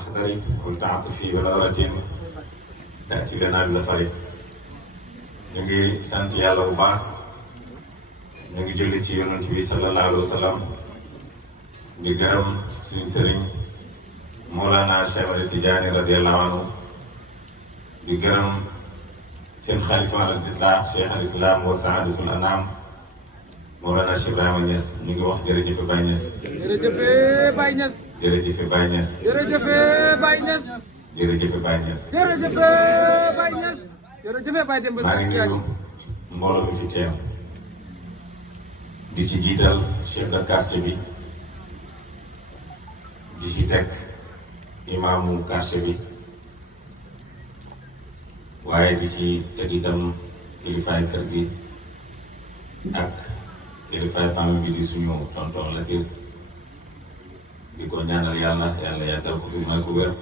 المحضر والتعاطف ونظرة تأتي لنا بظفر. ñu ngi sant yàlla bu baax ñu ngi julli ci yonent bi sallallahu alayhi wa sallam di gërëm suñu sëriñ Mawlana Cheikh Ahmad Tidiane radiyallahu anhu di gërëm seen xalifa al-itlaq Cheikh al-Islam wa saadatul anam Mawlana Cheikh Ibrahima Niass ñu ngi wax jërëjëf Baye Niass. jërëjëf Baye Niass. jërëjëf Baye Niass. jërëjëf Baye Niass. jërëjëf Baye Niass. jërëjëf Baye Niass. jërëjëf Baye Demba maa ngi nuyu mbooloo mi fi teew di ci jiital chef de quartier bi di ci teg imaamu quartier bi waaye di ci teg itam kilifaay kër gi ak kilifaay famille bi di suñu tonton Latir di ko ñaanal yàlla yàlla yàggal ko fi may ko wér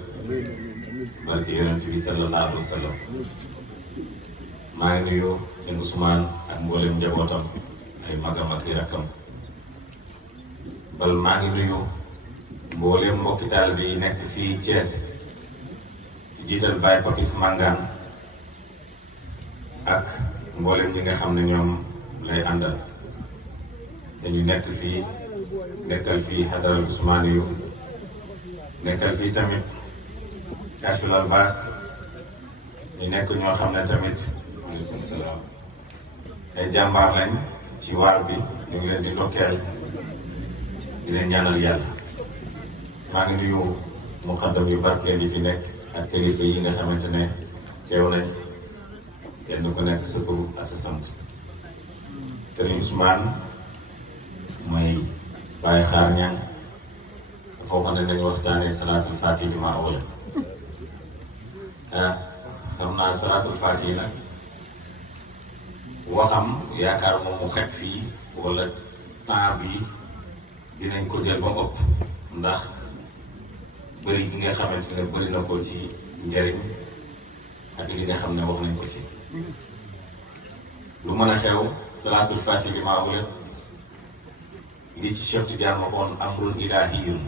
barke yonent bi sallallahu alayhi wa sallam. maa ngi nuyu seen Ousmane ak mboolem njabootam ay magam ak i rakkam bal maa ngi nuyu mboolem mbokki taalibe yi nekk fii Thiès ci jiital Baye Papis Mangane ak mboolem ñi nga xam ne ñoom lay àndal te ñu nekk fii nekkal fii xadaral Ousmane yu nekkal fii tamit Kashful Albas ñu nekk ñoo xam ne tamit waaleykum salaam ay jàmbaar lañ ci waar bi ñu ngi leen di ndokkeel di leen ñaanal yàlla. maa ngi nuyu muqaddam yu barkeel yi fi nekk ak kilifa yi nga xamante ne teew nañ kenn ku nekk sa tur ak sa sant. Serigne Ousmane mooy Baye Xaar Ñang dafa waxoon ne nañu waxtaanee salaatul faatihi li maa awla xam naa salaatul faatihi nag waxam yaakaar moom mu xet fii wala temps bi dinañ ko jël ba mu ëpp ndax bëri gi nga xamante ne bëri na ko ci njëriñ ak li nga xam ne wax nañ ko ci lu mën a xew salaatul faatihi li maa awla li ci Cheikh Tidiane waxoon amrun ilaahiyun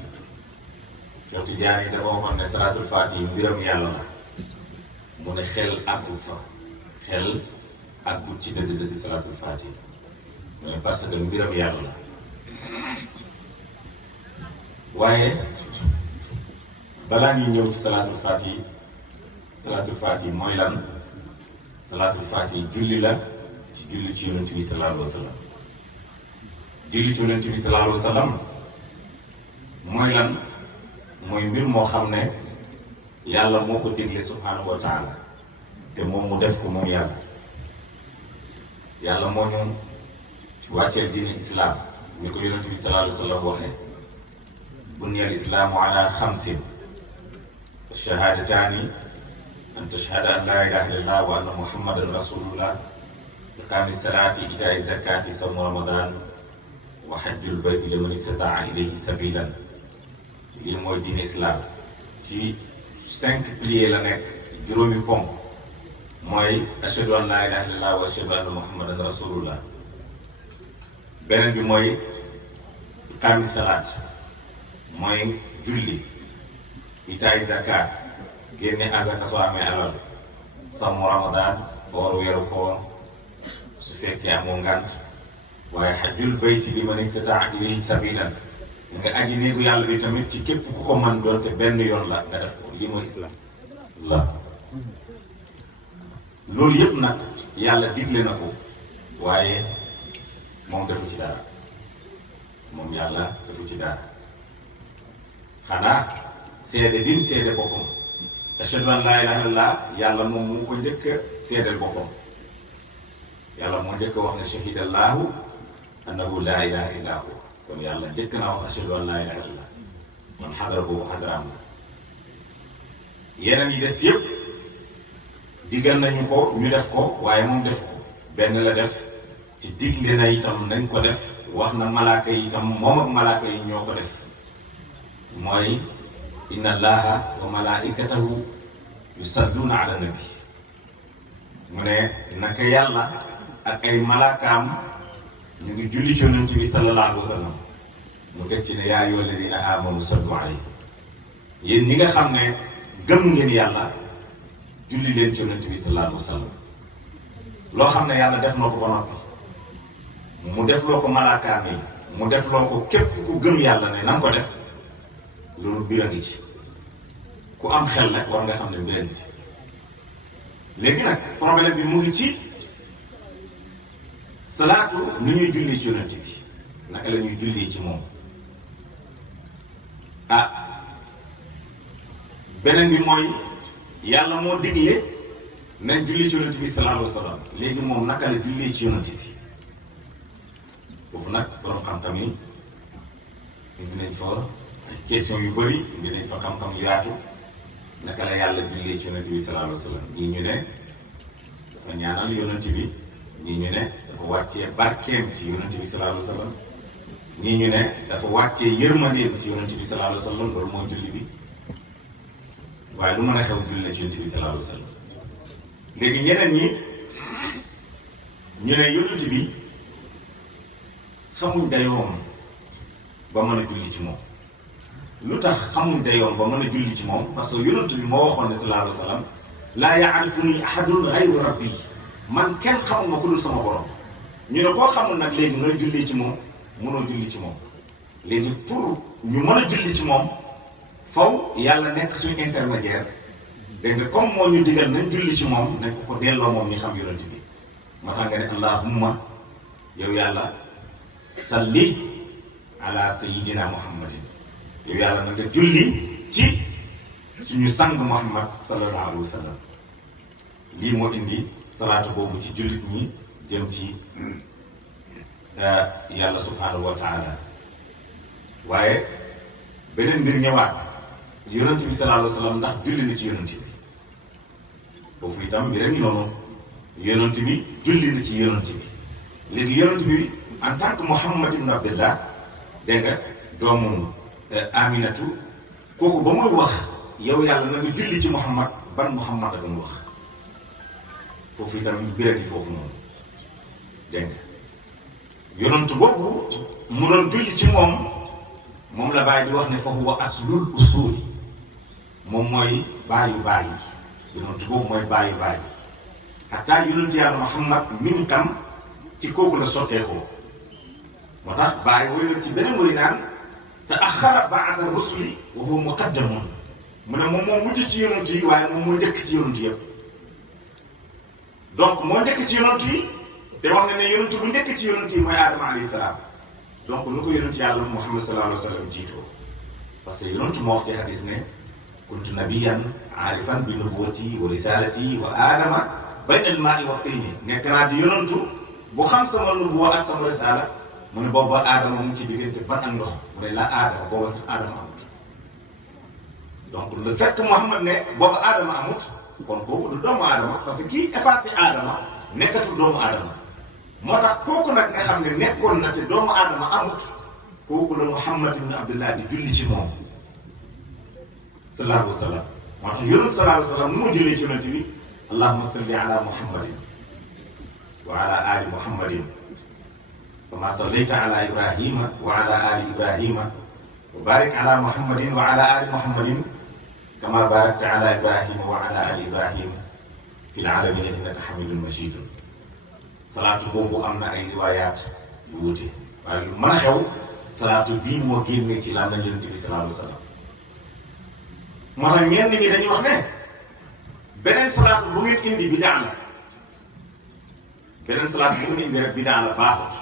Cheikh Tidiane yi dafa waxoon ne salaatul faatihi mbiram yàlla la mu ne xel àggut fa xel àggut ci dëgg-dëgg salaatul faatihi mais parce que mbiram yàlla la waaye balaa ñuy ñëw ci salaatul faatihi mooy lan salaatul faatihi julli la ci julli ci yonent bi sallallahu alayhi wa sallam julli ci yonent bi sallallahu alayhi wa sallam mooy lan mooy mbir moo xam ne yàlla moo ko digle subhanahu wa taala te moom mu def ko moom yàlla moo ñu wàcceel diine islaam ni ko yonent bi sallallahu alayhi wa sallam waxee buniyal islaamu ala xamsin shahaadataani an tashhada an laa ilaha illallah wa anna muhammadan rasulullah iqaami salaati itaai zakati sawmu ramadan wa hajjul bayti liman istataa ilayhi sabilan lii mooy diine islaam ci 5 piliers la nekk juróomi ponk mooy ashhadu an laa ilaha illallah wa ashhadu anna muhammadan rasulullah beneen bi mooy iqaami salaat mooy julli itaay zakat génne azaka soo amee alal sàmm ramadan woor weeru koor su fekkee amoo ngant waaye hajjul bayti liman istataa ilayhi sabilan nga aji néegu yàlla bi tamit ci képp ku ko mën doon te benn yoon la nga def ko lii mooy islam la loolu yëpp nag yàlla digle na ko waaye moom defu ci dara moom yàlla defu ci dara xanaa seede lim seede boppam ashhadu an laa ilaaha illallah yàlla moom moo ko njëkk a seedeel boppam yàlla moo njëkk a wax ne shahidallahu annahu laa ilaaha illaa hu kon yàlla njëkk naa wax ashhadu an laa ilaaha illallah man xadara boobu xadaraam la yeneen yi des yëpp digal nañu ko ñu def ko waaye moom def ko benn la def ci digle na itam nañ ko def wax na malaaka yi itam moom ak malaaka yi ñoo ko def mooy inna allaha wa malaikatahu yusalluna ala nabi mu ne naka yàlla ak ay malaakaam ñu ngi julli ci yonent bi sallallahu alayhi wa sallam mu teg ci ne yaa ayyuha alladina amanu sallu alayhi yéen ñi nga xam ne gëm ngeen yàlla julli leen ci yonent bi sallallahu alayhi wa sallam loo xam ne yàlla def na ko ba noppi mu def loo ko malaakaam yi mu def loo ko képp ku gëm yàlla ne na nga ko def loolu mbir a ngi ci ku am xel nag war nga xam ne mbir a ngi ci léegi nag problème bi mu ngi ci salaatu nu ñuy julli ci yonent bi naka la ñuy julli ci moom beneen bi mooy yàlla moo digle nañ julli ci yonent bi sallallahu alayhi wa sallam léegi moom naka la jullee ci yonent bi foofu nag borom xam-xam yi indi nañ fa ay question yu bëri indi nañ fa xam-xam yu yaatu naka la yàlla jullee ci yonent bi sallallahu alayhi wa sallam ñii ñu ne dafa ñaanal yonent bi ñii ñu ne dafa wàccee barkeem ci yonent bi sallallahu alayhi wa sallam ñii ñu ne dafa wàccee yërmandeem ci yonent bi sallallahu alayhi wa sallam loolu mooy julli bi waaye lu mën a xew julli na ci yonent bi sallallahu alayhi wa sallam léegi ñeneen ñi ñu ne yonent bi xamuñ dayoom ba mën a julli ci moom lu tax xamuñ dayoom ba mën a julli ci moom parce que yonent bi moo waxoon ne sallallahu alayhi wa sallam laa yaarifuni ahadun ghayru rabbi man kenn xamul ma ku dul sama borom ñu ne koo xamul nag léegi nooy julli ci moom mënoo julli ci moom léegi pour ñu mën a julli ci moom faw yàlla nekk suñu intermédiaire dégg nga comme moo ñu digal nañ julli ci moom nañ ko delloo moom ñi xam yonent bi moo tax nga ne allahumma yow yàlla salli ala sayyidina muhammadin yow yàlla na nga julli ci suñu sang muhammad sallallahu alayhi wa sallam lii moo indi salaatu boobu ci jullit ñi jëm ci yàlla subhanahu wa taala waaye beneen mbir ñëwaat yonent bi sallallahu alayhi wa sallam ndax julli na ci yonent bi foofu itam mbir a ngi noonu yonent bi julli na ci yonent bi léegi yonent bi en tant que Muhammad ibn Abdullah dégg nga doomu Aminatu kooku ba muy wax yow yàlla na nga julli ci Muhammad ban Muhammad a doon wax foofu itam mbir a ngi foofu noonu dégg nga yonent boobu mu doon julli ci moom la bàyyi di wax ne fa huwa aslul usuli moom mooy baayu bàyyi yonent boobu mooy baayu bàyyi xataa yonent yàlla Muhammad min tam ci kooku la sottee ko moo tax bàyyi woy na ci beneen woy naan te axara baada rusuli wa huwa muqaddamun mu ne moom moo mujj ci yonent yi waaye moom moo njëkk ci yonent yëpp donc moo njëkk ci yonent yi te wax na ne yonent bu njëkk ci yonent yi mooy Adama alayhi salaam donc lu ko yonent yàlla Muhammad sallallahu alayhi wa sallam jiitoo parce que yonent moo wax ci hadis ne kuntu nabiyan aarifan bi nubuwati wa risalati wa aadama bayna al maai wa tini nekk naa di yonentu bu xam sama nubuwa ak sama risala mu ne booba aadama mu ngi ci diggante ban ak ndox mu ne la aadama booba sax aadama amut donc le fait que Muhammad ne booba aadama amut kon kooku du doomu aadama parce que kii effacé aadama nekkatul doomu aadama moo tax kooku nag nga xam ne nekkoon na te doomu aadama amut kooku la Muhammad ibn Abdullah di julli ci moom sallallahu alayhi wa sallam moo tax yonent sallallahu alayhi wa sallam nu mu jullee ci yonent bi allahumma salli ala muhammadin wa ala ali muhammadin kama sallayta ala ibrahima wa ala ali ibrahima wa barik ala muhammadin wa ala ali muhammadin kama barakta ala ibrahima wa ala ali ibrahima fil alamina innaka hamidun majidun salaatu boobu am na ay riwaayaat yu wuute waaye lu mën a xew salaatu bii moo génnee ci lan la yonent bi sallallahu alayhi wa sallam moo tax ñenn ñi dañuy wax ne beneen salaatu bu ngeen indi bidaa la beneen salaatu bu ngeen indi rek bidaa la baaxut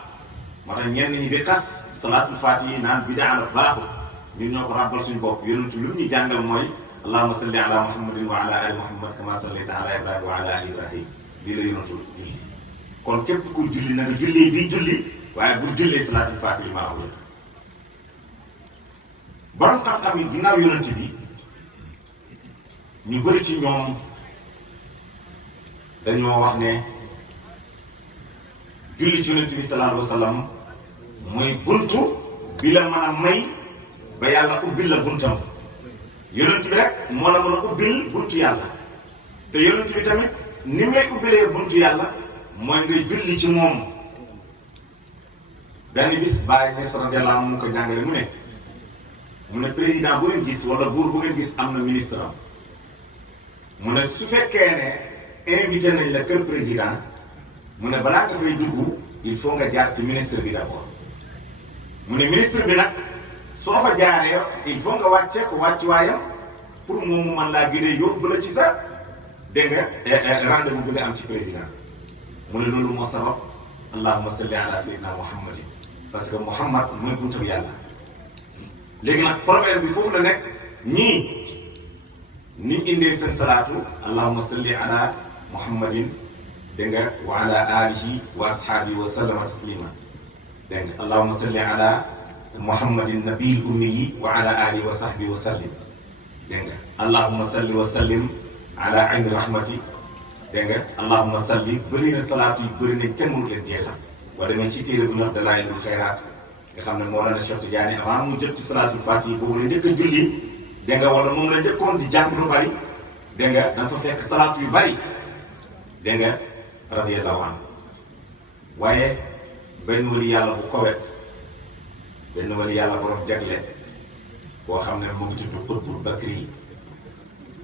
moo tax ñenn ñi di xas salaatul faatihi naan bidaa la baaxut ñun ñoo ko ràbbal suñu bopp yonent lu ñu jàngal mooy allahumma salli ala muhammadin wa ala ali muhammad kama sallayta ala ibrahima wa ala ali ibrahim lii la yonent julli kon képp ku julli na nga jullee bii julli waaye bu jullee salaatul faatihi maa ko borom xam-xam yi ginnaaw yonent bi ñu bëri ci ñoom dañoo wax ne julli ci yonent bi sallallahu alayhi wa sallam mooy buntu bi la mën a may ba yàlla ubbil la buntam yonent bi rek moo la mën a ubbil buntu yàlla te yonent bi tamit ni mu lay ubbilee buntu yàlla mooy ngay julli ci moom benn bis Baay Ñas radiyallahu anhu mu ko jàngale mu ne mu ne président bu ngeen gis wala buur bu ngeen gis am na ministre am mu ne su fekkee ne invité nañ la kër président mu ne balaa nga fay dugg il faut nga jaar ci ministre bi d'abord mu ne ministre bi nag soo fa jaaree il faut nga wàcce ko wàccuwaayam pour moom mu mën laa guider yóbbu la ci sa dégg nga rendez-vous bi nga am ci président mu ne loolu moo sabab allahumma salli ala sayyidina muhammadin parce que muhammad mooy buntu bi yàlla. léegi nag problème bi foofu la nekk ñii niñ indee seen salaatu allahumma salli ala muhammadin dégg nga wa ala alihi wa ashaabihi wa sallama taslima dégg nga allahumma salli ala muhammadin nabiyil ummiyi wa ala alihi wa sahbihi wa sallim dégg nga allahumma salli wa sallim ala ayni rahmati dégg nga allahumma salli bëri na salaatu yi bëri na kenn mënu leen jeexal boo demee ci téere bu ñu wax Dalaa'ilul Xayraat nga xam ne Mawlana Cheikh Tidiane avant mu jot ci salaatul faatihi boobu la njëkk a julli dégg nga wala moom la njëkkoon di jàng lu bari dégg nga da nga fa fekk salaatu yu bari dégg nga radiyallahu anhu waaye benn wali yàlla bu kowet benn wali yàlla borom jagle boo xam ne mu ngi tudd Qutbul Bakri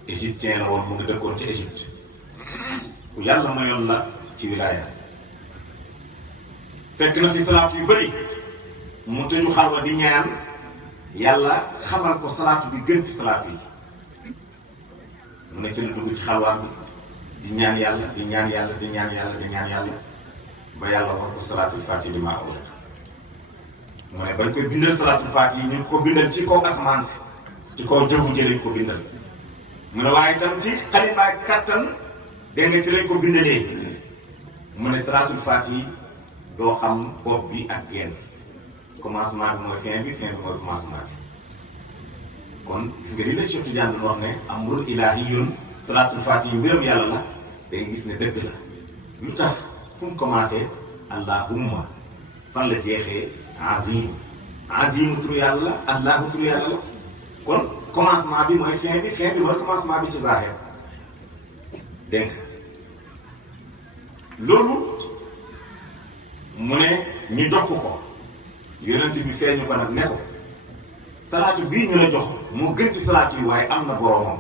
égyptien la woon mu ngi dëkkoon ci Égypte ku yàlla mayoon la ci wilaaya fekk na fi salaatu yu bari mu tëju xalwa di ñaan yàlla xamal ko salaatu bi gën ci salaatu yi mu ne ci la dugg ci xalwaat bi di ñaan yàlla di ñaan yàlla di ñaan yàlla di ñaan yàlla ba yàlla war ko salaatul faatihi li maa awla mu ne bañ koy bindal salaatul faatihi ñu ko bindal ci kaw asamaan si ci kaw jëfu jëlañ ko bindal mu ne waaye itam ci xalimaay kattan dégg nga ci lañ ko bindalee mu ne salaatul faatihi doo xam bopp bi ak genn commencement bi mooy fin bi mooy commencement bi kon gis nga li la Cheikh Tidiane doon wax ne amrul ilahiyyun salaatul faatihi mbiram yàlla la day gis ne dëgg la lu tax fu mu commencé allahumma fan la jeexee azim turu yàlla la allahu turu yàlla la kon commencement bi mooy fin bi mooy commencement bi ci zaahir dégg nga loolu mu ne ñu jox ko yonent bi feeñu ko nag ne ko salaatu bii ñu la jox moo gën ci salaatu yi waaye am na boroomam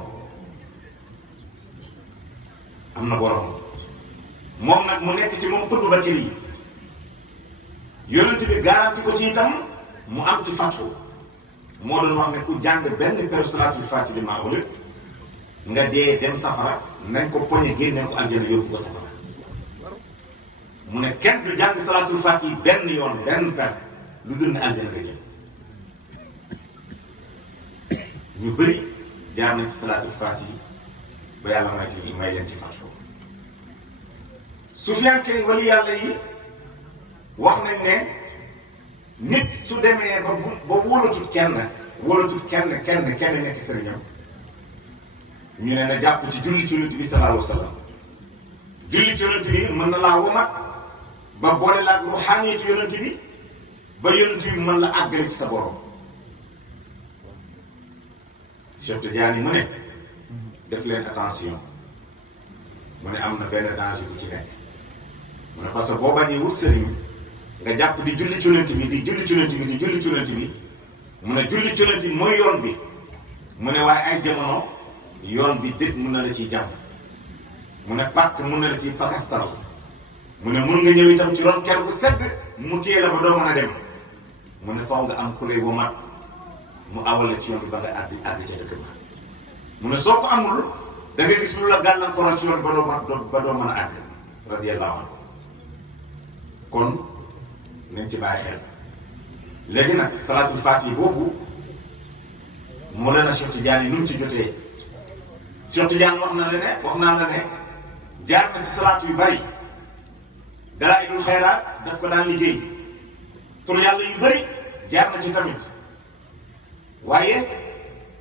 moom nag mu nekk ci moom Qutbu Bakri yi yonent bi garanti ko ci itam mu am ci fattu moo doon wax ne ku jàng benn peru salaatul faatihi li maa wala nga dee dem safara nañ ko poñe génne ko aljana yóbbu ko safara mu ne kenn du jàng salaatul faatihi benn yoon benn per lu dul ne aljana nga jëm ñu bëri jaar nañ ci salaatul faatihi ba yàlla may leen ci fattu Sufyaan kay wali yàlla yi wax nañ ne nit su demee ba wóolatul kenn nekk sëriñam ñu ne na jàpp ci julli ci yonent bi sallallahu alayhi wa sallam julli ci yonent bi mën na laa womat ba boole la ak ruuxaaniyatu yonent bi ba yonent bi mën la àggale ci sa borom Cheikh Tidiane mu ne def leen attention mu ne am na benn danger bu ci nekk mu ne parce que boo bañee wut sëriñ nga jàpp di julli ci yonent bi di julli ci yonent bi di julli ci yonent bi mu ne julli ci yonent bi mooy yoon bi mu ne waaye ay jamono yoon bi dëgg mun na la ciy jàmm mu ne pàkk mun na la ciy pakastal mu ne mun nga ñëw itam ci ron ker bu sedd mu téye la ba doo mën a dem mu ne faw nga am ku lay womat mu awale ci yoon bi ba nga àgg ca dëkk ba mu ne soo ko amul da nga gis lu la gàllankoor ci yoon bi ba doo mën a àgg radiyallahu anhu kon nañ ci bàyyi xel léegi nag salaatul faatihi boobu moo leen a Cheikh Tidiane nu mu ci jotee Cheikh Tidiane wax naa la ne jaar na ci salaatu yu bari Dalaa'ilul Xayraat daf ko daan liggéey tur yàlla yu bari jaar na ci tamit waaye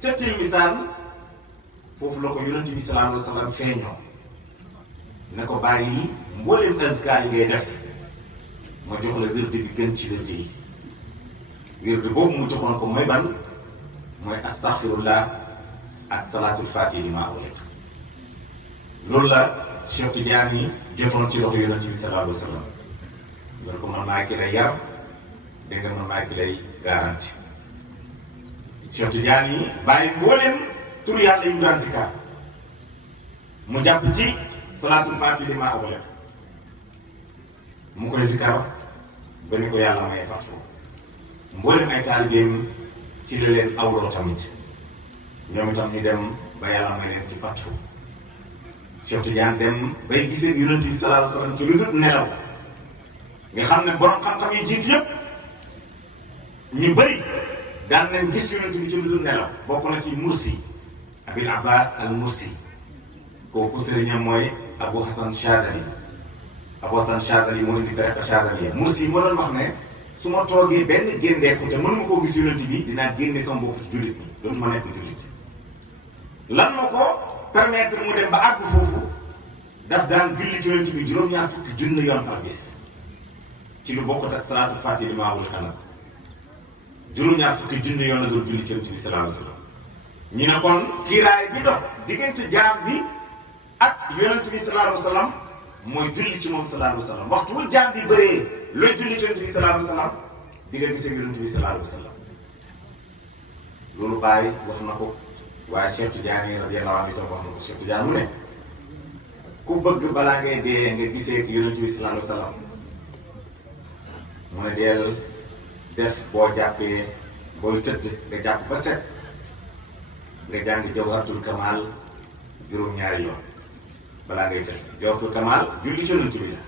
ca Tilmisaan foofu la ko yonent bi sallallahu alayhi wa sallam feeñoo ne ko bàyyi mbooleem azkaar yi ngay def ma jox la wird bi gën ci wird yi wird boobu mu joxoon ko mooy ban mooy astaghfirullah ak salaatul faatihi li maa awliya loolu la Cheikh Tidiane yi jotoon ci loxo yonent bi sallallahu alayhi wa sallam loolu ko man maa ki lay yar dégg nga man maa ki lay garanti Cheikh Tidiane yi bàyyi mbooleem tur yàlla yi mu daan zikar mu jàpp ci salaatul faati li maa awale mu koy zikar ba ni ko yàlla may fàttu mbooleem ay taalibeem ci la leen awloo tamit ñoom itam ñu dem ba yàlla may leen ci fàttu Cheikh Tidiane dem bay gisee yonent bi sallallahu alayhi wa sallam ci lu dul nelaw nga xam ne borom xam-xam yi jiitu yëpp ñu bëri daan nañ gis yonent bi ci lu dul nelaw bokk na ci Mursi Abil Abbas al Mursi kooku sëriñam mooy Abu Hasan Chadali Abu Hasan Chadali moo indi tariqa Chadaliya Mursi moo doon wax ne su ma toogee benn génneeku te mënuma koo gis yonent bi dinaa génne sama bopp ci jullit ñi dootuma nekk jullit lan moo ko permettre mu dem ba àgg foofu daf daan julli ci yonent bi juróom-ñaar fukki junni yoon par bis ci lu bokkut ak salaatul faatiha li maa wul kanam juróom-ñaar fukki junni yoon la doon julli ci yonent bi sallallahu alayhi wa sallam ñu ne kon kiiraay bi dox diggante jaam bi ak yonent bi sallallahu alayhi wa sallam mooy julli ci moom sallallahu alayhi wa sallam waxtu wu jaam bi bëree looy julli ci yonent bi sallallahu alayhi wa sallam di nga gisee yonent bi sallallahu alayhi wa sallam loolu Baye wax na ko waaye Cheikh Tidiane radiyallahu anhu itam wax na ko Cheikh Tidiane mu ne ku bëgg balaa ngay dee nga gisee yonent bi sallallahu alayhi wa sallam mu ne deel def boo jàppee booy tëdd nga jàpp ba set nga jàng jawharatul kamal juróom-ñaari yoon balaa ngay tëdd jawharatul kamal julli ci yonent bi la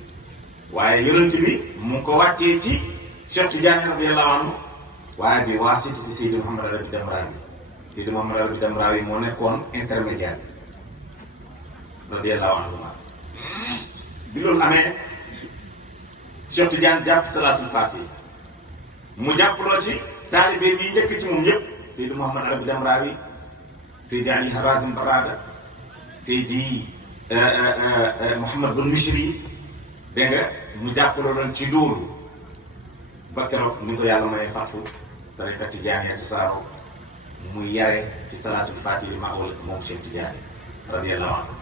waaye yonent bi mu ngi ko wàccee ci Cheikh Tidiane radiyallahu anhu waaye bi waa sititi Seydi Mouhamed Arabi Damrawi Seydi Mouhamed Arabi Damrawi moo nekkoon intermédiaire radiyallahu anhu bi loolu amee Cheikh Tidiane jàpp salaatul faatiha mu jàppaloo ci taalibe yi njëkk ci moom yëpp Seydi Mouhamed Arabi Damrawi Seydi Ali Harazim Barada Seydi Mouhamed Bun Mishri dégg nga mu jàppaloo doon ci loolu ba keroog ni ko yàlla may fàttu tariqa Tijaaniya ci saaro muy yare ci salaatul faatiha ma awal moom Cheikh Tidiane radiyallahu anhu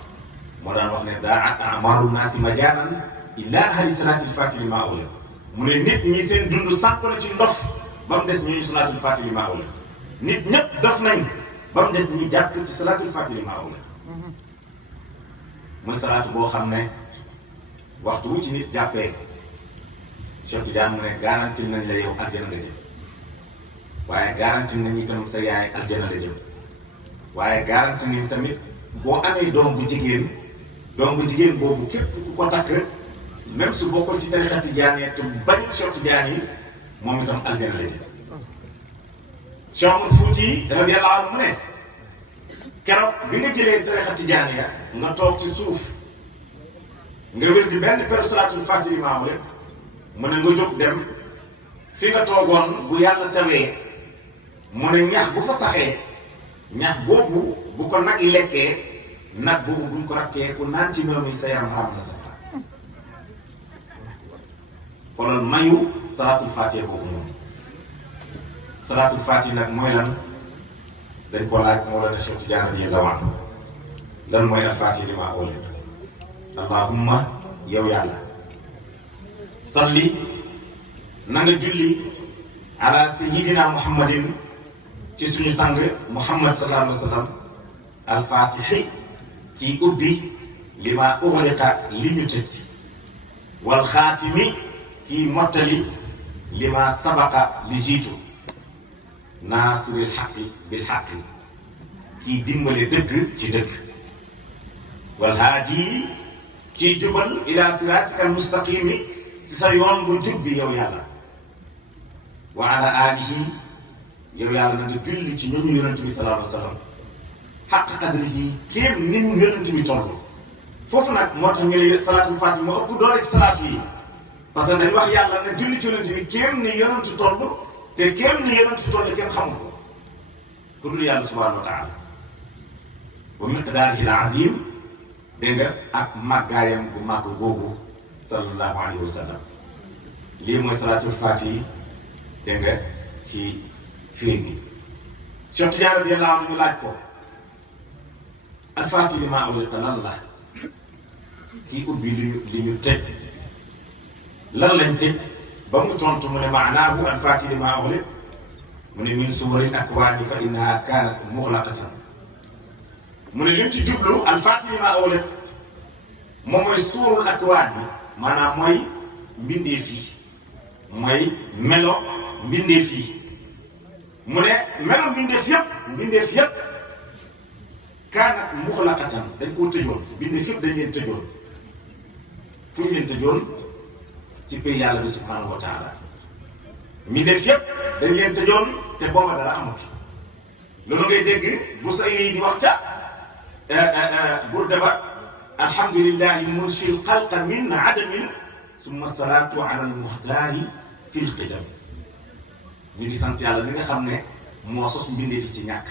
moo daan wax ne daa'at a'maaru naasi majaanan illaa ahli salaatil faatiha ma awal mu ne nit ñi seen dund sànq na ci ndof ba mu des ñuy salaatul faatiha ma awal nit ñëpp dof nañ ba mu des ñi jàpp ci salaatul faatiha ma awal muy salaatu boo xam ne waxtu wu ci nit jàppee Cheikh Tidiane mu ne garanti nañ la yow aljana nga jëm waaye garanti nañ itam sa yaay aljana la jëm waaye garanti nañ tamit boo amee doom bu jigéen boobu képp ku ko takk même su bokkul ci tariqa Tijaaniya te bañ Cheikh Tidiane yi moom itam aljana la jëm Cheikh Omar Fouti radiyallahu anhu mu ne keroog bi nga jëlee tariqa Tijaaniya nga toog ci suuf nga wér di benn peru salaatul faatiha maamu lépp mu ne nga jóg dem fi nga toogoon bu yàlla tawee mu ne ñax bu fa saxee ñax boobu bu ko nag yi lekkee nag boobu buñ ko rattee ku naan ci meew mi sa yaram xaram na sa fa xoolal mayu salaatul faatiha boobu moom salaatul faatiha nag mooy lan dañ ko laaj moo la ne Cheikh Tidiane radiyallahu anhu lan mooy al faatiha li maa óole allahumma yow yàlla salli na nga julli ala sayyidina muhammadin ci suñu sang muhammad sallallahu alayhi wa sallam alfaatixi kii ubbi li ma uxliqa li ñu tëj wal xaatimi kii mottali li ma sabaqa li jiitu naasiril xaqi bil xaqi kii dimbale dëgg ci dëgg wal haadi kii jubal ila siraatika almustaqimi ci sa yoon bu jub bi yow yàlla wa ala alihi yow yàlla na nga julli ci ñooñu yonent bi sallallahu alayhi wa sallam xaq qadrihi kéem ni mu yonent bi toll foofu nag moo tax ñu ne salaatul faatiha moo ëpp doole ci salaatu yi parce que dañ wax yàlla na julli ci yonent bi kéem ni yonent toll te kéem ni yonent toll kenn xamul ko ku dul yàlla subhanahu wa taala wa miqdaarihi al-azim dégg nga ak màggaayam bu màgg boobu sallallahu alayhi wa sallam lii mooy salaatul faatiha dégg nga ci firi bi Cheikh Tidiane radiyallahu anhu ñu laaj ko al-faatiha li maa ughliqa lan la kii ubbi li ñu tëj lan lañ tëj ba mu tontu mu ne maanaahu al-faatiha li maa ughliqa mu ne min suwaril akwaani fa innaha kaanat muxlaqatan mu ne lim ci jublu alfaatini maa awlet moom mooy suurul akwaan bi maanaam mooy mbindeef yi mooy melo mbindeef yi mu ne melo mbindeef yépp kaanat muxlaqatan dañ koo tëjoon mbindeef yépp dañ leen tëjoon fu ñu leen tëjoon ci pay yàlla bi subhanahu wa taala mbindeef yépp dañ leen tëjoon te booba dara amut loolu ngay dégg bu sa yi di wax ca burda ba alhamdulillahi munshil xalqa min adamin summa salaatu ala almuxtaari fil qidam ñu di sant yàlla mi nga xam ne moo sos mbindeef yi ci ñàkk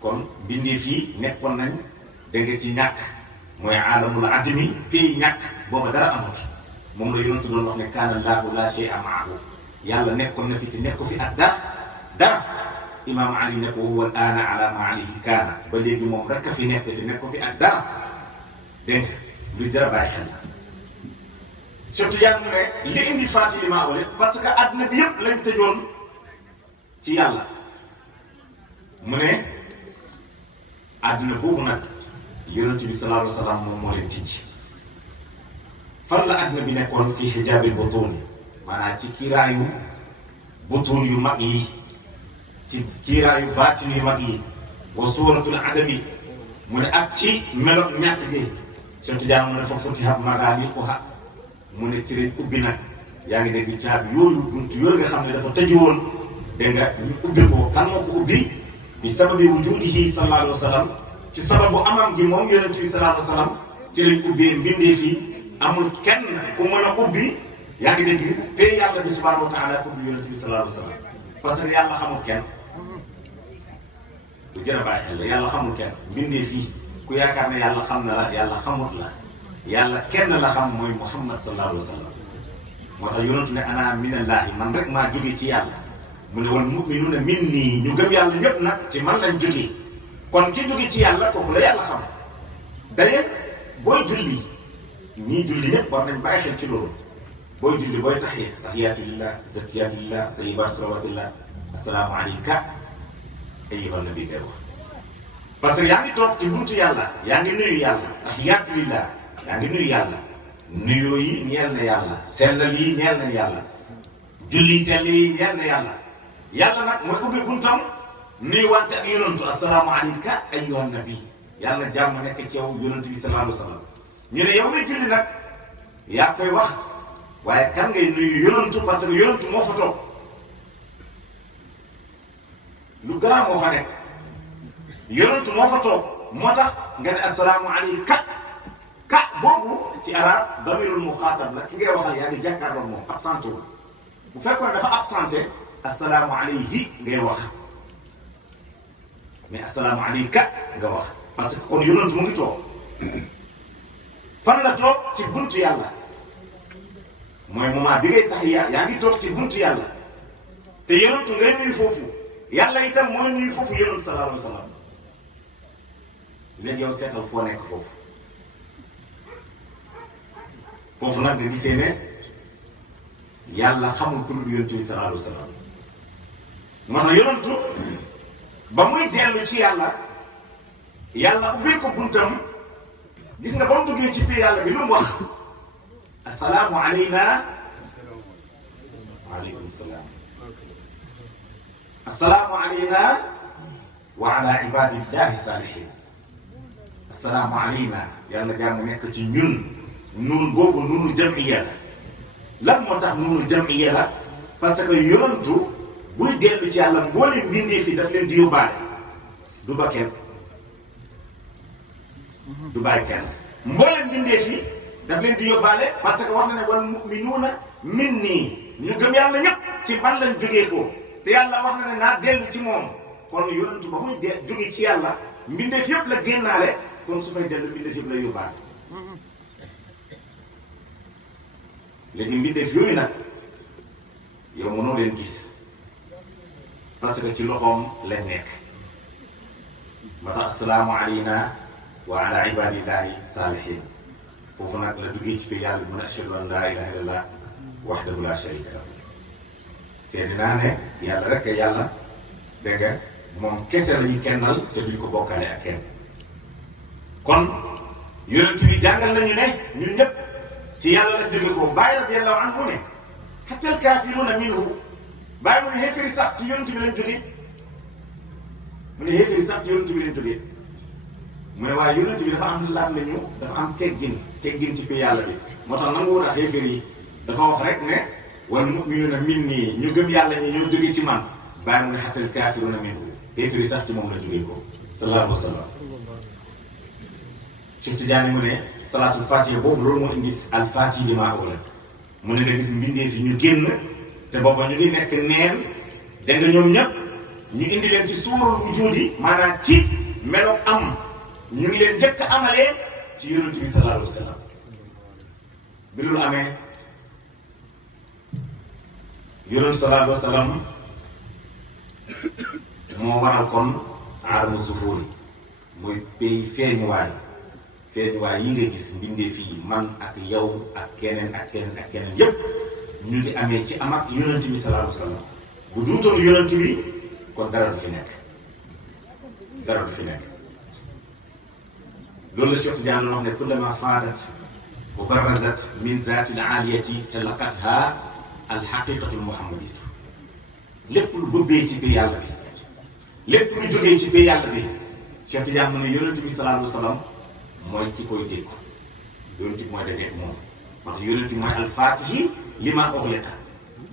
kon mbindeef yi nekkoon nañ dégg nga ci ñàkk mooy alamul adami pay ñàkk booba dara amut moom la yonent doon wax ne kaana llaahu laa shay'a ma'ahu yàlla nekkoon na fi te nekk ko fi ak dara imaam Ali ne ko huwa al-aana ala ma alayhi kaana ba léegi moom rek a fi nekk te nekk ko fi ak dara dégg nga lu jar a bàyyi xel la surtout yàlla mu ne li indi faati li maa wala parce que àdduna bi yëpp lañ tëjoon ci yàlla mu ne àdduna boobu nag yonent bi sallallahu alayhi wa sallam moom moo leen tijji fan la àdduna bi nekkoon fii xijaabil butuun maanaam ci kiiraayu butuun yu mag yi ci kiiraayu baatin yu mag yi wa suuratul adami mu ne ak ci melo ñàkk gi surtout jàng mu ne fa futihat magaaliquha mu ne ci leen ubbi nag yaa ngi dégg caabi yooyu buntu yooyu nga xam ne dafa tëju woon dégg nga ñu ubbi ko kan moo ko ubbi bi sababi wujudihi sallallahu alayhi wa sallam ci sababu amam gi moom yonent bi sallallahu alayhi wa sallam ci lañ ubbee mbindee fii amul kenn ku mën a ubbi yaa ngi dégg te yàlla bi subhanahu wa taala ubbi yonent bi sallallahu alayhi wa sallam parce que yàlla xamul kenn lu jërë bàyyi xel la yàlla xamul kenn mbindee fii ku yaakaar ne yàlla xam na la yàlla xamut la yàlla kenn la xam mooy Muhammad sallallahu alayhi wa sallam moo tax yonentu ne ana minallahi man rek maa jógee ci yàlla mu ne wal mu'minuuna minnii ñu gëm yàlla ñëpp nag ci man lañ jógee kon ki jóge ci yàlla kooku la yàlla xam d'ailleurs booy julli ñii julli ñëpp war nañ bàyyi xel ci loolu booy julli booy tahiyaatu lillah zakiyaatu lillah tayyibaatu salawaatullah assalaamu alayka ayyuhan nabi kay wax parce que yaa ngi toog ci buntu yàlla yaa ngi nuyu yàlla tahiyaatu lillah yaa ngi nuyu yàlla nuyoo yi ñeel na yàlla sellal yi ñeel na yàlla julli sell yi ñeel na yàlla yàlla nag mooy ubbi buntam nuyu wante ak yonantu assalaamu alayka ayyuhan nabi yàlla jàmm nekk ci yow yonantu bi sallallahu alayhi wa sallam ñu ne yow may julli nag yaa koy wax waaye kan ngay nuyu yonantu parce que yonantu moo fa toog lu garaaw moo fa nekk yonantu moo fa toog moo tax nga ne assalaamu alayka ka boobu ci arab damirul muxaatab la ki ngay waxal yaa ngi jàkkaarloo moom absenté wu bu fekkoon dafa absenté assalaamu alayhi ngay wax mais assalaamu alayka nga wax parce que kon yonantu mu ngi toog fan la toog ci buntu yàlla mooy moment bi ngay taxiya yaa ngi toog ci buntu yàlla te yonantu ngay nuyu foofu yàlla itam mooy nuyu foofu yonantu sallallahu alayhi wa sallam léegi yow seetal foo nekk foofu foofu nag nga gisee ne yàlla xamul ku dul yonantu bi sallallahu alayhi wa sallam moo tax yonantu ba muy dellu ci yàlla yàlla ubbil ko buntam gis nga ba mu duggee ci biir yàlla bi lu mu wax assalaamu alayna waaleykum salaam assalaamu alayna wa ala ibadillahi salihin assalaamu alayna yàlla jàmm nekk ci ñun nuun boobu nuunu jamiya la lan moo tax nuunu jamiya la parce que yonantu buy dellu ci yàlla mboolem mbindeef yi daf leen di yóbbaale du ba kenn du bàyyi kenn mboolem mbindeef yi daf leen di yóbbaale parce que wax na ne wal mu'minuuna minnii ñu gëm yàlla ñëpp ci man lañ jógee ko te yàlla wax na ne naa dellu ci moom kon yonantu ba muy jóge ci yàlla mbindeef yëpp la génnaale kon su fay dellu mbindeef yëpp la yóbbaale léegi mbindeef yooyu nag yow mënoo leen gis parce que ci loxoom lañ nekk ma tax assalaamu alayna wa ala ibadillahi salihin foofu nag la duggee ci biir yàlla bi mun a ashhadu an laa ilaha illallah wahdahu la sharika lahu seede naa ne yàlla rek yàlla dégg nga moom kese la ñuy kennal te duñ ko bokkale ak kenn. kon yonent bi jàngal nañu ne ñun ñëpp ci yàlla la jóge ko Baay radiyallahu anhu ne hatta al kaafiruuna minhu Baay mu ne xéefari sax ci yonent bi lañ jóge mu ne xéefari sax ci yonent bi lañ jóge mu ne waaye yonent bi dafa am laam nañu dafa am teggin ci bi yàlla bi moo tax nangu wut ak xéefari yi dafa wax rek ne wal mu'minuuna minnii ñu gëm yàlla ñi ñoo jóge ci man Baay mu ne hatta al kaafiruuna minhu xéefari sax ci moom la jóge ko sallallahu alayhi wa sallam. Cheikh Tidiane mu ne salaatul fatiha boobu loolu moo indi al fatiha li maa ughliqa mu ne nga gis mbindee fi ñu génn te booba ñu ngi nekk neen dégg nga ñoom ñëpp ñu indi leen ci suurul wujudi maanaam ci melo am ñu ngi leen njëkk amalee ci yonent bi sallallahu alayhi wa sallam. bi loolu amee yonent sallallahu alayhi wa sallam moo waral kon aadamu zuhur mooy pays feeñuwaay yi nga gis mbindee fii man ak yow ak keneen yépp ñu ngi amee ci am ak yonent bi sallallahu alayhi wa sallam. bu duutoon yonent bi kon dara du fi nekk loolu la Cheikh Tidiane doon wax ne kullama faadat wa barazat min zaatil aaliyati talaqatha alxaqiqatu almuhammadiyatu lépp lu bëbbee ci biir yàlla bi lépp lu jógee ci biir yàlla bi Cheikh Tidiane mu ne yonent bi sallallahu alayhi wa sallam mooy ki koy dégg yonent bi mooy dajeeg moom moo tax yonent bi mooy alfaatihi limaa ughliqa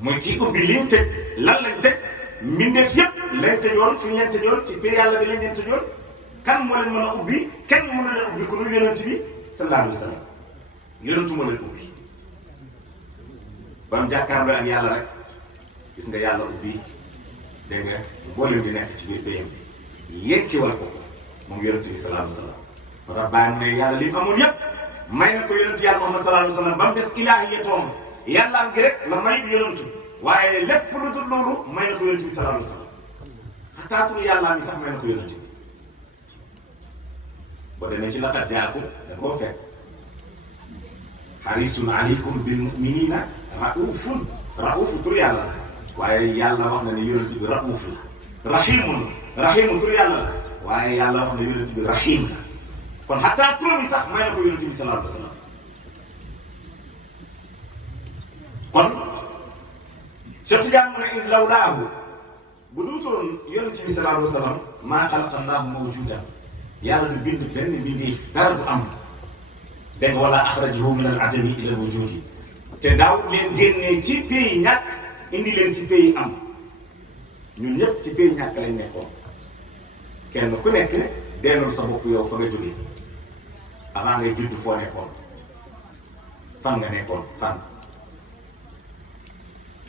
mooy kii ubbi liñ tëj lan lañ tëj mbindeef yépp lañ tëjoon fi ñu leen tëjoon ci biir yàlla bi lañ leen tëjoon kan moo leen mën a ubbi kenn mën a leen ubbi ku dul yonent bi sallallahu alayhi wa sallam yonentu moo leen ubbi ba mu jàkkaarloo ak yàlla rek gis nga yàlla ubbi dégg nga mboolem di nekk ci biir payam bi yekkiwal ko moom yonent bi sallallahu alayhi wa sallam moo tax bàyyi mu ne yàlla li mu amoon yépp may na ko yonent yàlla Muhammad sallallahu alayhi wa sallam ba mu des ilaahiyatoom yàllaam gi rek la may yonentu waaye lépp lu dul loolu may na ko yonent bi sallallahu alayhi wa sallam xataa turu yàllaam yi sax may na ko yonent bi boo demee ci laqad jaakum da koo fekk harisun aleykum bil mu'minina raufu tur yàlla la waaye yàlla wax na ne yonent bi rauf la rahimu tur yàlla la waaye yàlla wax na yonent bi rahim la kon xataa turam yi sax may na ko yonent bi sallallahu alayhi wa sallam kon Cheikh Tidiane mu ne is lawlaahu bu duutoon yonent bi sallallahu alayhi wa sallam maa xalaqa llaahu mawjuudan yàlla du bind benn mbindeef dara du am dégg nga wala axrajahu min al adami ila al wujudi te daawut leen génnee ci pays ñàkk indi leen ci pays am ñun ñëpp ci pays ñàkk lañ nekkoon kenn ku nekk delloo sa bopp yow fa nga jógee avant ngay judd foo nekkoon fan nga nekkoon fan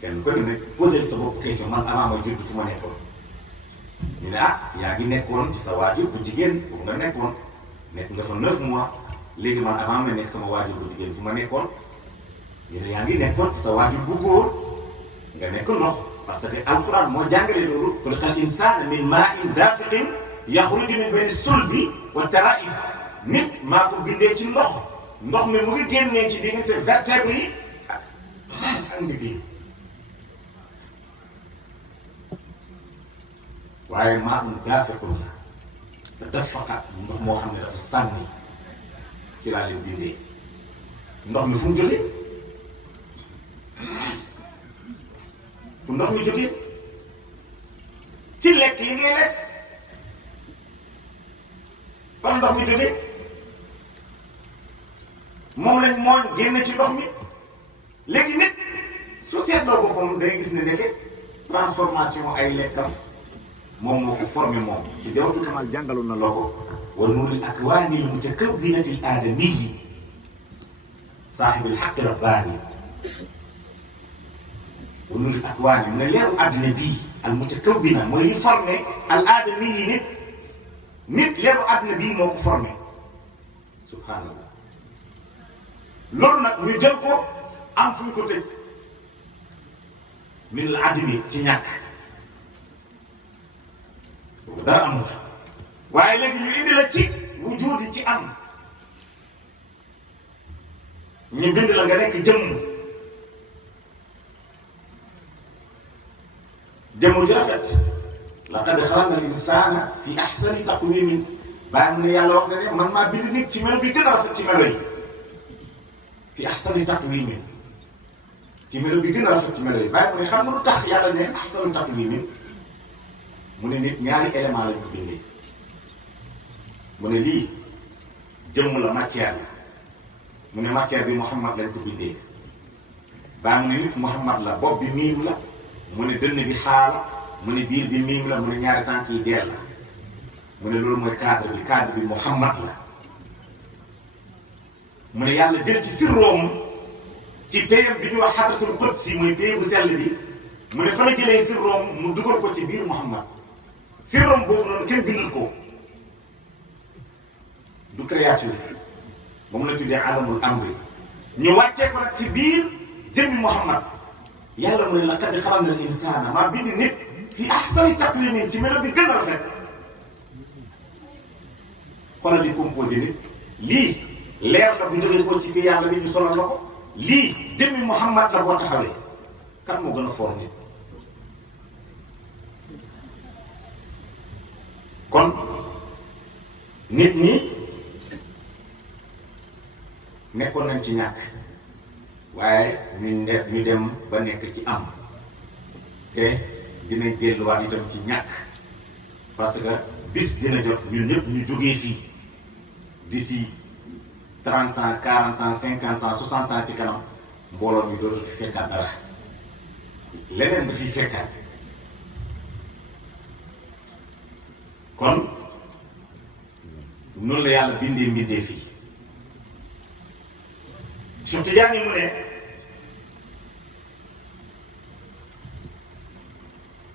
kenn ku ne posé sa bopp question man avant ma judd fu ma nekkoon ñu ne yaa ngi nekkoon ci sa waajur bu jigéen foofu nga nekkoon nekk nga fa 9 mois léegi man avant ma nekk sama waajur bu jigéen fu ma nekkoon ñu ne yaa ngi nekkoon ci sa waajur bu góor nga nekk ndox parce que alquran moo jàngale loolu xuliqal insaana min maa'in daafiqin yaxruju min bayni sulbi wa taraa'ib nit maa ko bindee ci ndox mi mu ngi génnee ci diggante vertèbre yi ak ndigg yi waaye maa un daafiqun la te dafaqa ndox moo xam ne dafa sànni ci laa leen bindee ndox mi fu mu jógee fu ndox mi jógee ci lekk yi ngay lekk fan ndox mi jógee moom lañ mooñ génn ci ndox mi léegi nit su seetloo boppam day gis ne ndeke transformation ay lekkam moom moo ko formé moom ci Jawharatul Kamal jàngaloon na loo ko wa nuuril akwaanil mutakawwinatil aadamiyyi saahibil haqqi rabbaani wa nuuril akwaani mu ne leeru àddina bii al mutakawwina mooy li formé al aadamiyyi nit leeru àddina bii moo ko formé subhaanallah loolu nag ñu jël ko am fu ñu ko tëj min al adami ci ñàkk dara amut waaye léegi ñu indi la ci wujudi ci am ñu bind la nga nekk jëmm ju rafet laqad xalaqna al insaana fi ahsani taqwimin bàyyi mu ne yàlla wax na ne man maa bind nit ci melo bi gën a rafet ci melo yi fi ahsani taqwimin ci melo bi gën a rafet ci melo yi bàyyi mu ne xam nga lu tax yàlla ne ahsani taqwimin mu ne nit ñaari élément lañ ko bindee mu ne lii jëmm la matière la mu ne matière bi Muhammad lañ ko bindee bàyyi mu ne nit Muhammad la bopp bi miim la mu ne dënn bi xaala mu ne biir bi miim la mu ne ñaari tànk yi deel la mu ne loolu mooy cadre bi Muhammad la mu ne yàlla jël ci sirroom ci péyam bi ñuy wax xadratul qudsi muy péy bu sell bi mu ne fa la jëlee sirroom mu dugal ko ci biir Muhammad sirroom boobu noonu kenn bindul ko du créature moom la tuddee alamul amri ñu wàccee ko nag ci biir jëmmi Muhammad yàlla mu ne laqad xalaqnal insaana maa bind nit fi ahsani taqwiim ci melo bi gën a rafet xoolal li composé nit lii leer la bu jógee ko ci biir yàlla bi ñu solal la ko lii jëmmi Muhammad la boo taxawee kan moo gën a foor nit kon nit ñi nekkoon nañ ci ñàkk waaye ñu dem ba nekk ci am te dinañ delluwaat itam ci ñàkk parce que bis dina jot ñun ñëpp ñu jógee fii d'ici 30 ans 40 ans 50 ans 60 ans ci kanam mbooloo mi dootul fi fekkaat dara leneen dafiy fekkaat kon noonu la yàlla bindee mbindee fii su Tijaan yi mu ne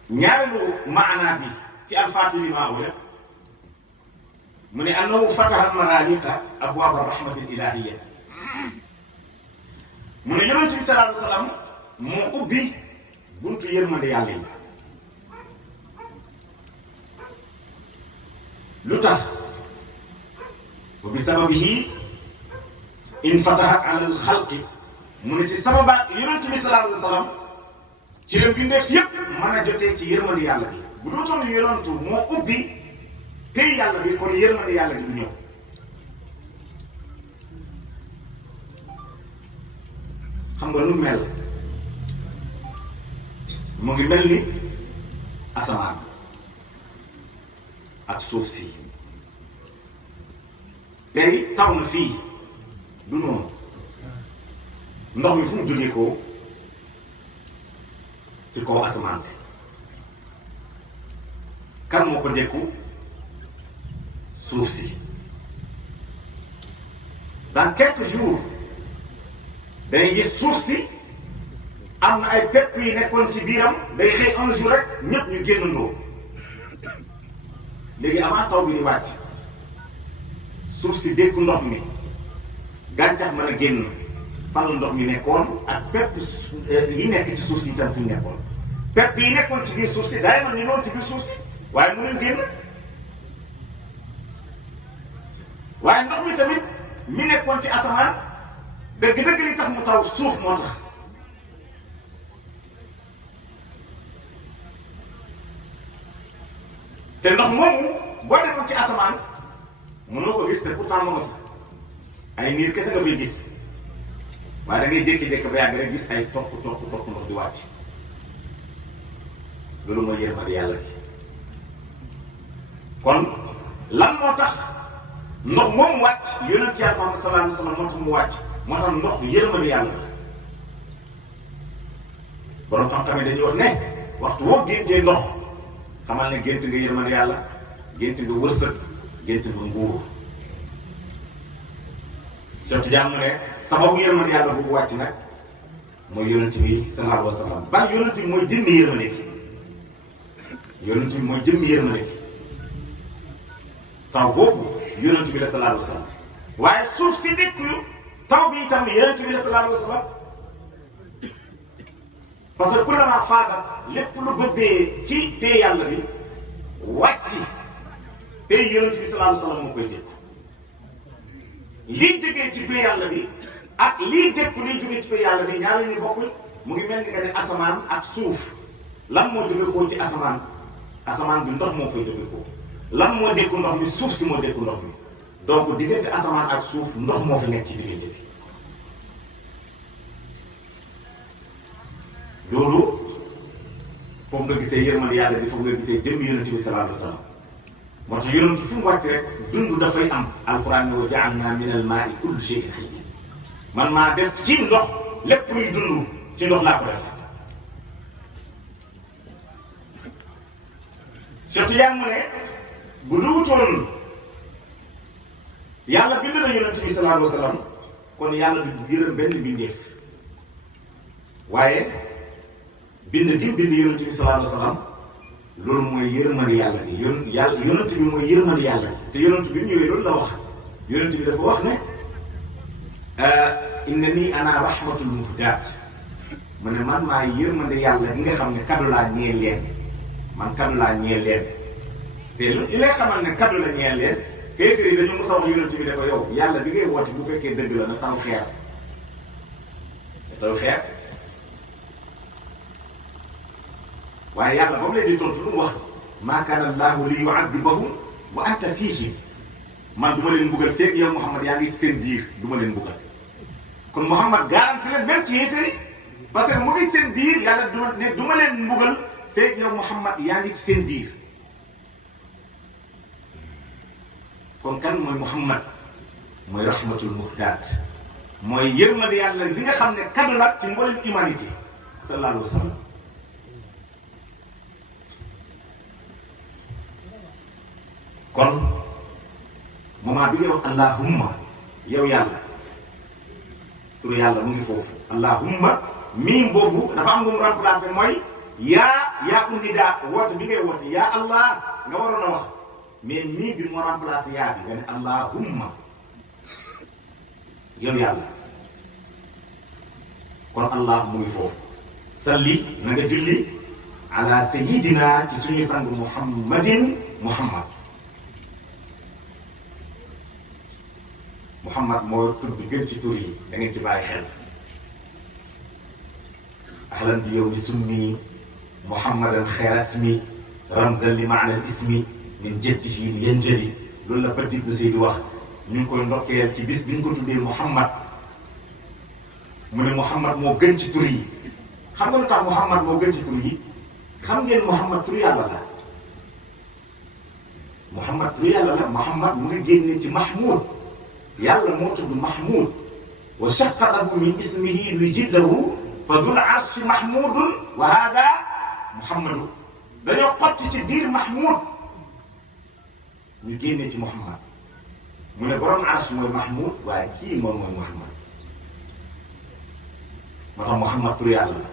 ñaareelu maanaa bi ci alfaati li maa wule mu ne annahu fataha al-maghaaliqa abwaab ar-rahmati al-ilaahiyya mu ne yonent bi sallallahu alayhi wa sallam moo ubbi buntu yërmande yàlla yi lu tax wa bi sababihi infatahat ala al-xalqi mu ne ci sababaat yonent bi sallallahu alayhi wa sallam ci la mbindeef yépp mën a jotee ci yërmande yàlla bi bu dootoon yonantu moo ubbi tey yàlla bi kon yërmande yàlla bi du ñëw xam nga lu mel mu ngi mel ni asamaan ak suuf si tey taw na fii du noonu ndox mi fu mu jógee ko ci kaw asamaan si kan moo ko dékku suuf si dans quelques jours day gis suuf si am na ay pepp yi nekkoon ci biiram day xëy un jour rek ñëpp ñu génnandoo léegi avant taw bi di wàcc suuf si dékku ndox mi gàncax mën a génn fan la ndox mi nekkoon ak pepp yi nekk ci suuf si itam fu ñu nekkoon pepp yi nekkoon ci biir suuf si day mën ni noonu ci biir suuf si waaye mu leen génn waaye ndox mi tamit mi nekkoon ci asamaan dëgg-dëgg li tax mu taw suuf moo tax te ndox moomu boo demoon ci asamaan mënoo ko gis te pourtant mu nga fa ay niir kese nga fay gis waaye da ngay jékki-jékki ba yàgg rek gis ay topp ndox di wàcc loolu mooy yërmande yàlla bi kon lan moo tax ndox moomu wàcc yonent yàlla Muhammad sallallahu alayhi wa sallam moo tax mu wàcc moo tax ndox yërmande yàlla la borom xam-xam yi dañuy wax ne waxtu woo géntee ndox xamal ne gént nga yërmande yàlla gént nga wërsëg gént nga nguur Cheikh Tidiane mu ne sababu yërmande yàlla boobu wàcc nag mooy yonent bi sallallahu alayhi wa sallam ban yonent bi mooy jëmmi yërmande gi yonent bi mooy jëmmi yërmande gi taw boobu yonent bi la sallallahu alayhi wa sallam waaye suuf si nekk taw bi itam yonent bi la sallallahu alayhi wa sallam parce que kullama faada lépp lu bëbbee ci pay yàlla bi wàcc pay yonent bi sallallahu alayhi wa sallam moo koy dégg lii jógee ci pay yàlla bi ak lii dékku liy jógee ci pay yàlla bi ñaar ñu bokkul mu ngi mel ni nga ne asamaan ak suuf lan moo jógee koo ci asamaan asamaan bi ndox moo fay dëgg ko lan moo dékku ndox mi suuf si moo dékku ndox mi donc diggante asamaan ak suuf ndox moo fi nekk ci diggante bi loolu foofu nga gisee yërmande yàlla bi foofu nga gisee jëmm yonent bi sallallahu alayhi wa sallam moo tax yonent fi mu wàcc rek dund dafay am alquran ne wa ja'alna min al-maa'i kulli shay'in hayy man maa def ci ndox lépp luy dund ci ndox laa ko def surtout yaa mu ne bu duutoon yàlla bind na yonent bi sallallahu alayhi wa sallam kon yàlla du yërëm benn bindeef waaye bind gi bind yonent bi sallallahu alayhi wa sallam loolu mooy yërmande yàlla gi yonent bi mooy yërmande yàlla gi te yonent bi ñëwee loolu la wax yonent bi dafa wax ne innanii ana rahmatul muhdaat mu ne man maa yërmande yàlla gi nga xam ne kaddu laa ñeel leen man kaddu laa ñeel leen te li lay xamal ne kaddu la ñeel leen kéefar yi dañu mos a wax yonent bi ne ko yow yàlla bi ngay woote bu fekkee dëgg la na taw xeer taw xeer waaye yàlla ba mu leen di tontu lu mu wax maa kaana allaahu li yu'adhibahum wa anta fiihim man du ma leen mbugal fekk yow Muhammad yaa ngi ci seen biir du ma leen mbugal kon Muhammad garanti leen même ci yéefar yi parce que mu ngi ci seen biir yàlla du ma leen mbugal fekk yow Muhammad yaa ngi ci seen biir kon kan mooy Muhammad mooy rahmatul muhdaat mooy yërmande yàlla bi nga xam ne kaddu la ci mboolem humanité sallallahu alayhi wa sallam kon moment bi ngay wax allahumma yow yàlla tur yàlla mu ngi foofu allahumma miim boobu dafa am lu mu remplacé mooy yaa unida woote bi ngay woote yaa allah nga waroon a wax mais miim bi moo remplacé yaa bi nga ne allahumma yow yàlla kon allah mu ngi foofu salli na nga julli ala sayyidina ci suñuy sang muhammadin Muhammad moo tur bi gën ci tur yi da ngeen ci bàyyi xel ahlan bi yow mi summi Muhammadan xayra ismi ramzan li maana al ismi min jaddihi yanjali loolu la Baddi bu Seydi wax ñu ngi koy ndokkeel ci bis bi ñu ko tuddee Muhammad mu ne Muhammad moo gën ci tur yi xam nga lu tax Muhammad moo gën ci tur yi xam ngeen Muhammad tur yàlla la Muhammad tur yàlla la Muhammad mu ngi génne ci Mahmoud yàlla moo tudd Mahmoud wa shaqqa lahu min ismihi liyujillahu fa zul arshi mahmudun wa hada Muhammadu dañoo xotti ci biir Mahmoud ñu génne ci Muhammad mu ne borom arsh mooy Mahmoud waaye kii moom mooy Muhammad moo tax Muhammad tur yàlla la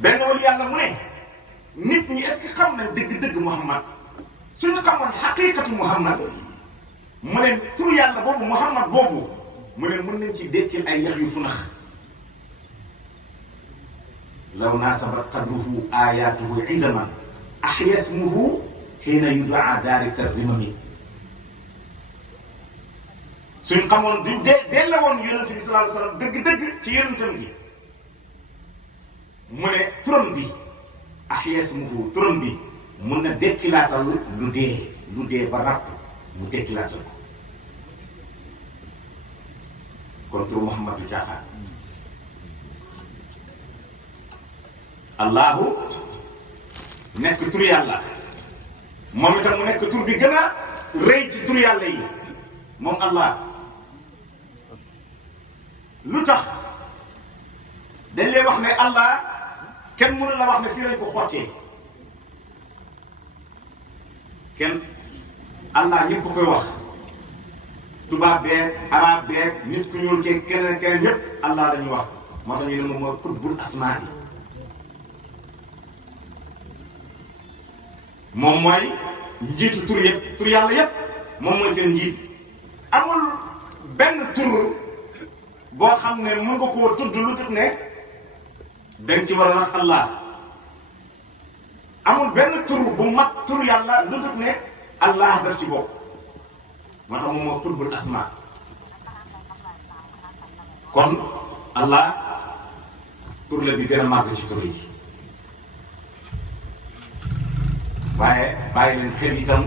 benn wali yàlla mu ne nit ñi est-ce que xam nañ dëgg-dëgg Muhammad suñu xamoon xaqiiqatu Muhammad mu ne tur yàlla boobu Muhammad boobu mu ne mën nañ ci dekkil ay yax yu funax law naasabat qadruhu ayatuhu idaman ahya ismuhu xiina yudaa daarisa rimami suñ xamoon duñ della woon yonente bi sallallahu alayhi wa sallam dëgg-dëgg ci yonentam gi mu ne turam bi ahya ismuhu turam bi mun na dekkilaatal lu dee ba ràpp mu dekkilaatal ko kon turu Muhammad du caaxaan allahu nekk tur yàlla moom itam mu nekk tur bi gën a rëy ci tur yàlla yi moom allah lu tax dañ lay wax ne allah kenn mënu la wax ne fii lañ ko xottee kenn allah ñëpp koy wax tubaab beeg arab beeg nit ku ñuul keeg keneen keneen ñëpp allah la ñuy wax moo tax ñu ne moom mooy qutbul asmaa yi moom mooy njiitu tur yëpp tur yàlla yëpp moom mooy seen njiit amul benn tur boo xam ne mën nga koo tudd lu tut ne dañ ci war a wax allah amul benn tur bu mat tur yàlla lu tut ne allah daf ci bokk moo tax moom moo qutbul asmaa kon allah tur la bi gën a màgg ci tur yi waaye bàyyi leen kër itam